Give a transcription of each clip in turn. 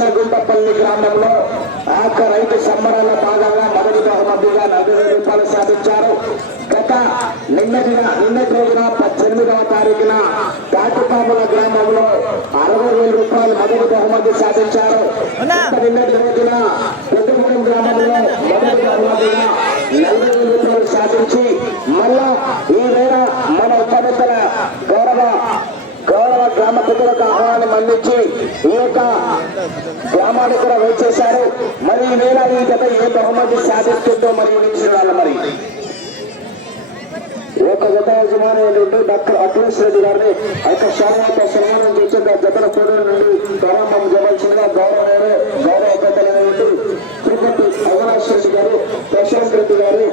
చిన్నగుంటపల్లి గ్రామంలో ఆక రైతు సంబరాల భాగంగా మొదటి బహుమతిగా నలభై వేల రూపాయలు సాధించారు. గత నిన్నటి నిన్నటి రోజున పద్దెనిమిదవ తారీఖున తాటిపాముల గ్రామంలో అరవై వేల రూపాయలు మొదటి బహుమతి సాధించారు. నిన్నటి రోజున పెద్దగూడెం గ్రామంలో మొదటి బహుమతిగా నలభై వేల రూపాయలు సాధించి మళ్ళా ఈ వేళ మన ఉపనేతల గౌరవ గౌరవ గ్రామ పెద్దలకు ఆహ్వానం అందించి ఈ యొక్క బహుమతి కూడా వచ్చేశారు మరి ఈ వేళ ఈ జత ఏ బహుమతి సాధిస్తుందో మరి చూడాలి మరి. ఒక జత యజమాని నుండి డాక్టర్ అఖిలేష్ రెడ్డి గారిని ఆ యొక్క సన్మానం చేసే జతల ఫోటోల నుండి ప్రారంభం చేయవలసిందిగా గౌరవ గౌరవ పెద్దలైనటువంటి తిరుపతి అవినాష్ రెడ్డి గారు ప్రశాంత్ రెడ్డి గారు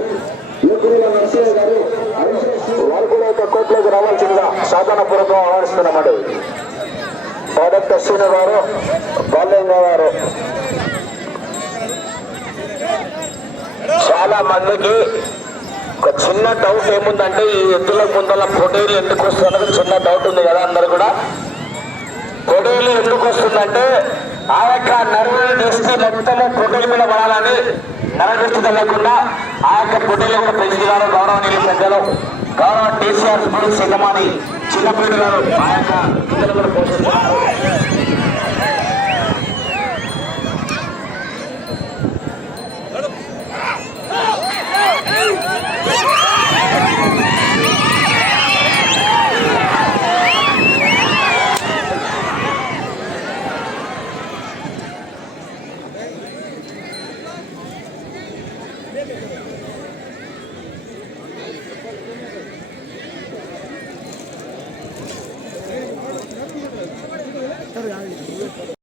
యువకుల నర్సయ్య గారు అభిషేక్ వారు కూడా ఒక కోట్లోకి రావాల్సిందిగా సాధనపూర్వకం ఆహ్వానిస్తున్నామండి. పాదక్ శ్రీను గారు బాల్యంగ గారు చాలా మందికి ఒక చిన్న డౌట్ ఏముందంటే ఈ ఎద్దుల ముందల పొటేలు ఎందుకు వస్తున్నది చిన్న డౌట్ ఉంది కదా అందరు కూడా. పొటేలు ఎందుకు వస్తుందంటే ఆ యొక్క నరువుని దృష్టి మొత్తము పొటేల మీద పడాలని నరదృష్టి తగ్గకుండా ఆ యొక్క పొటేలు కూడా పెంచుతున్నారు గౌరవనీయులు పెద్దలు. గౌరవ టీసీఆర్ స్కూల్ సింగమాని చిన్నపిల్లలు ఆ యొక్క పిల్లలు కూడా పోషిస్తున్నారు Thank you. Yeah, yeah, yeah.